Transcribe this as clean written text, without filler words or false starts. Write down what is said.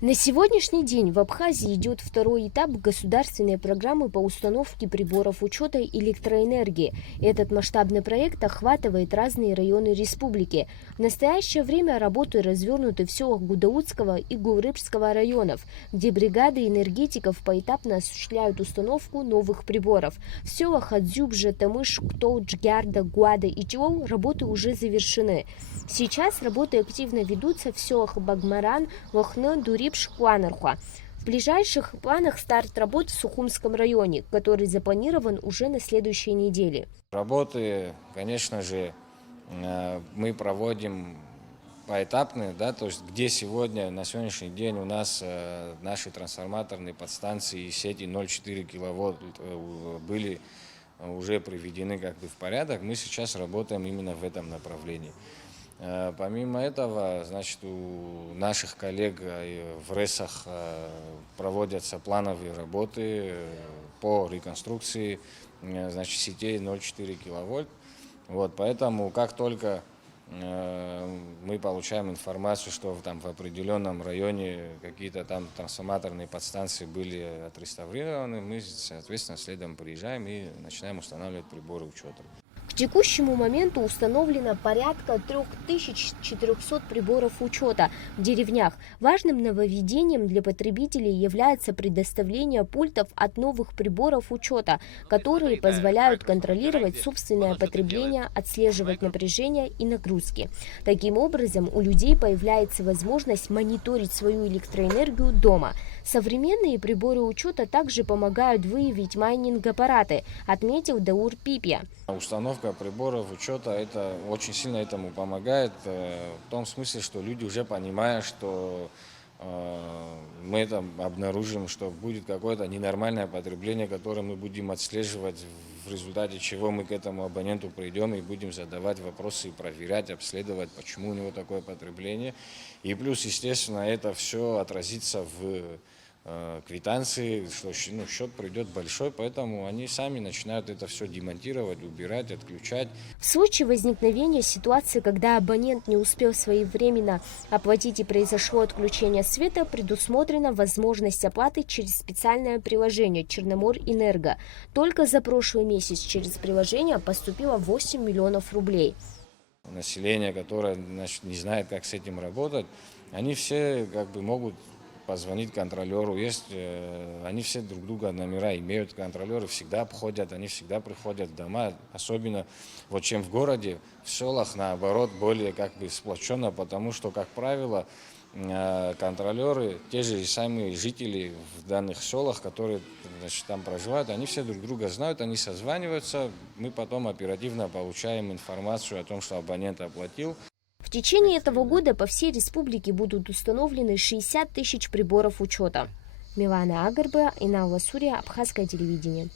На сегодняшний день в Абхазии идет второй этап государственной программы по установке приборов учета электроэнергии. Этот масштабный проект охватывает разные районы республики. В настоящее время работы развернуты в селах Гудаутского и Гурыбского районов, где бригады энергетиков поэтапно осуществляют установку новых приборов. В селах Адзюб, Житомыш, Ктол, Джгярда, Гуада и Тиол работы уже завершены. Сейчас работы активно ведутся в селах Багмаран, Лохны, Дури, Шкуанархуа. В ближайших планах старт работ в Сухумском районе, который запланирован уже на следующей неделе. Работы, конечно же, мы проводим поэтапные, да, то есть где сегодня, на сегодняшний день у нас наши трансформаторные подстанции и сети 0,4 киловатт были уже приведены как бы в порядок, мы сейчас работаем именно в этом направлении. Помимо этого, значит, у наших коллег в РЭСах проводятся плановые работы по реконструкции, значит, сетей 0,4 киловольт. Вот, поэтому как только мы получаем информацию, что там в определенном районе какие-то там трансформаторные подстанции были отреставрированы, мы, соответственно, следом приезжаем и начинаем устанавливать приборы учета. К текущему моменту установлено порядка 3400 приборов учета в деревнях. Важным нововведением для потребителей является предоставление пультов от новых приборов учета, которые позволяют контролировать собственное потребление, отслеживать напряжение и нагрузки. Таким образом, у людей появляется возможность мониторить свою электроэнергию дома. Современные приборы учета также помогают выявить майнинг-аппараты, отметил Даур Пипья. Установка приборов учета это очень сильно этому помогает, в том смысле, что люди уже понимают, что мы там обнаружим, что будет какое-то ненормальное потребление, которое мы будем отслеживать, в результате чего мы к этому абоненту придем и будем задавать вопросы, проверять, обследовать, почему у него такое потребление. И плюс, естественно, это все отразится в квитанции, что счет придет большой, поэтому они сами начинают это все демонтировать, убирать, отключать. В случае возникновения ситуации, когда абонент не успел своевременно оплатить и произошло отключение света, предусмотрена возможность оплаты через специальное приложение Черноморэнерго. Только за прошлый месяц через приложение поступило 8 миллионов рублей. Население, которое, значит, не знает, как с этим работать, они все как бы могут позвонить контролеру. Они все друг друга номера имеют, контролеры всегда обходят, они всегда приходят в дома, особенно вот чем в городе, в селах наоборот более как бы сплоченно, потому что, как правило, контролеры, те же самые жители в данных селах, которые, значит, там проживают, они все друг друга знают, они созваниваются, мы потом оперативно получаем информацию о том, что абонент оплатил. В течение этого года по всей республике будут установлены 60 тысяч приборов учета. Милана Агарбе, Инал Ласурия, Абхазское телевидение.